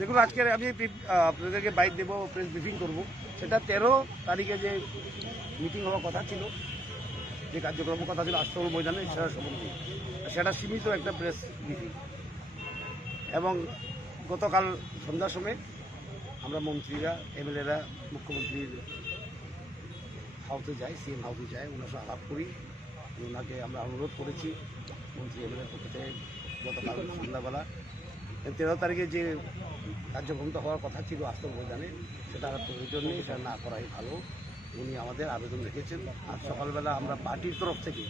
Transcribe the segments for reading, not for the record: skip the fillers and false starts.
দেখুন, আজকে আমি আপনাদেরকে বাইক দেবো, প্রেস ব্রিফিং করবো। সেটা 13 তারিখে যে মিটিং হওয়ার কথা ছিল, যে কার্যক্রমের কথা ছিল আস্তর ময়দানে, সেটা সম্বন্ধে সেটা সীমিত একটা প্রেস ব্রিফিং। এবং গতকাল সন্ধ্যার সময় আমরা মন্ত্রীরা, এমএলএরা মুখ্যমন্ত্রীর হাউসে যাই, সিএম হাউসে যাই, ওনার সঙ্গে আলাপ করি। ওনাকে আমরা অনুরোধ করেছি মন্ত্রী এমএলএর পক্ষ থেকে গতকাল সন্ধ্যাবেলা 13 তারিখে যে কার্যক্রমটা হওয়ার কথা ছিল আস্তর ময়দানে, সেটা আর প্রয়োজন নেই, সেটা না করাই ভালো। উনি আমাদের আবেদন রেখেছেন। আর সকালবেলা আমরা পার্টির তরফ থেকে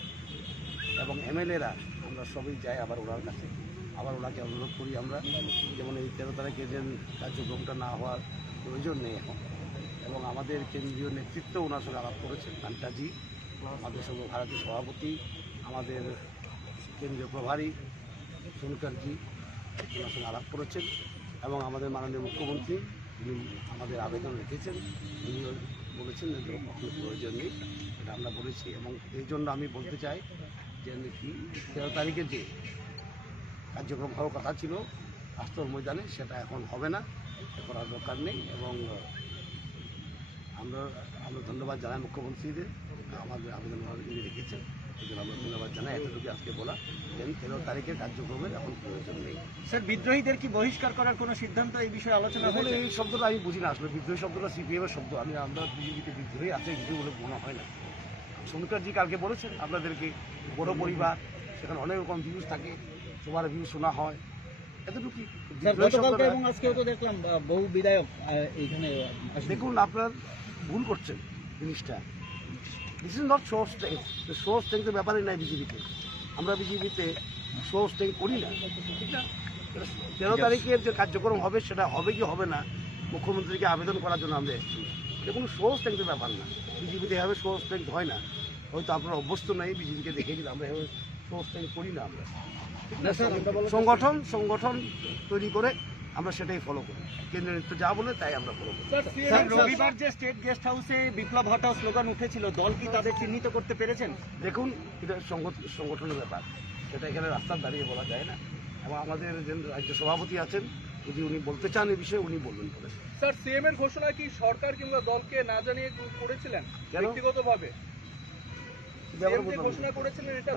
এবং এমএলএরা আমরা সবাই যাই আবার ওনার কাছে, আবার ওনাকে অনুরোধ করি আমরা, যেমন এই 13 তারিখে যে কার্যক্রমটা না হওয়ার প্রয়োজন নেই এখন। এবং আমাদের কেন্দ্রীয় নেতৃত্ব ওনার সঙ্গে আলাপ করেছেন, কান্টাজি আমাদের সর্বভারতীয় সভাপতি, আমাদের কেন্দ্রীয় প্রভারী সোনকারজি ওনার সঙ্গে আলাপ করেছেন। এবং আমাদের মাননীয় মুখ্যমন্ত্রী উনি আমাদের আবেদন রেখেছেন, উনিও বলেছেন যে কোনো প্রয়োজন নেই, এটা আমরা বলেছি। এবং এই জন্য আমি বলতে চাই যে 13 তারিখে যে কার্যক্রম হওয়ার কথা ছিল আস্তর ময়দানে, সেটা এখন হবে না, করার দরকার নেই। এবং আমরা ধন্যবাদ জানাই মুখ্যমন্ত্রীদের, আমাদের আবেদন উনি রেখেছেন, এই জন্য আমরা ধন্যবাদ জানাই। এতটুকু আজকে বলা, 13 তারিখের কার্যক্রমের এখন প্রয়োজন নেই। স্যার, বিদ্রোহীদের কি বহিষ্কার করার কোনো সিদ্ধান্ত এই বিষয়ে আলোচনা হয়েছে? এই শব্দটা আমি বুঝি না আসলে। বিদ্রোহী শব্দটা সিপিএমের শব্দ। আমরা বিজেপিতে বিদ্রোহী আছে কিছু বলে মনে হয় না। সোনকারজি কালকে বলেছেন আপনাদেরকে, বড় পরিবার, সেখানে অনেক রকম ভিউজ থাকে, সবার ভিউজ শোনা হয়, এতটুকু। এবং আজকেও তো দেখলাম বহু বিধায়ক এইখানে। দেখুন, আপনার ভুল করছেন জিনিসটা। This is not show strength. Show স্ট্রেংথের ব্যাপারই নাই বিজেপিতে। আমরা বিজেপিতে শো স্ট্রেংথ করি না, ঠিক না? 13 তারিখের যে কার্যক্রম হবে, সেটা হবে কি হবে না, মুখ্যমন্ত্রীকে আবেদন করার জন্য আমরা এসেছি। এটা কোনো শো স্ট্রেংথের ব্যাপার না। বিজেপিতে এভাবে শো স্ট্রেংথ হয় না। হয়তো আপনারা অভ্যস্ত নেই, বিজেপিকে দেখে দিন, আমরা এভাবে শো স্ট্রেংথ করি না। আমরা সংগঠন তৈরি করে আমরা সেটাই ফলো করি। কেন্দ্রীয় নেতৃত্ব যা বলে তাই আমরা ফলো করি। রবিবার যে স্টেট গেস্ট হাউসে বিপ্লব হটাও স্লোগান উঠেছিল, দল কি তাদের চিহ্নিত করতে পেরেছেন? দেখুন, এটা সংগঠনের ব্যাপার, সেটা এখানে রাস্তার দাঁড়িয়ে বলা যায় না। এবং আমাদের যে রাজ্য সভাপতি আছেন, যদি উনি বলতে চান এই বিষয়ে, উনি বলবেন বলে। স্যার, সিএম এর ঘোষণা কি সরকার কিংবা দলকে না জানিয়ে করেছিলেন ব্যক্তিগতভাবে?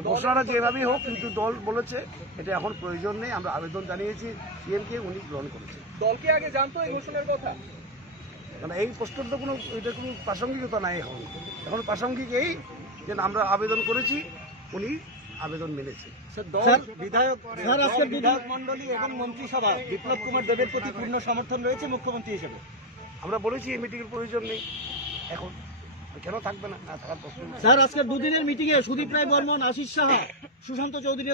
ঘোষণাটা যেভাবেই হোক, কিন্তু দল বলেছে এটা এখন প্রয়োজন নেই। আমরা আবেদন জানিয়েছি সিএমকে, উনি গ্রহণ করেছেন। দলকে আগে জানতো এই ঘোষণার কথা? কারণ এই প্রশ্নটা তো কোনো, এটা কোনো প্রাসঙ্গিকতা নাই এখন প্রাসঙ্গিক এই যে আমরা আবেদন করেছি, উনি আবেদন মেনেছে। বিধায়ক মন্ডলী এবং মন্ত্রিসভা বিপ্লব কুমার দেবের প্রতি পূর্ণ সমর্থন রয়েছে মুখ্যমন্ত্রী হিসেবে। আমরা বলেছি এই মিটিংয়ের প্রয়োজন নেই, এখন কেন থাকবে না? থাকার প্রশ্ন। স্যার, আজকে দুদিনের মিটিংয়ে সুদীপ রায় বর্মন, আশিস সাহা, সুশান্ত চৌধুরী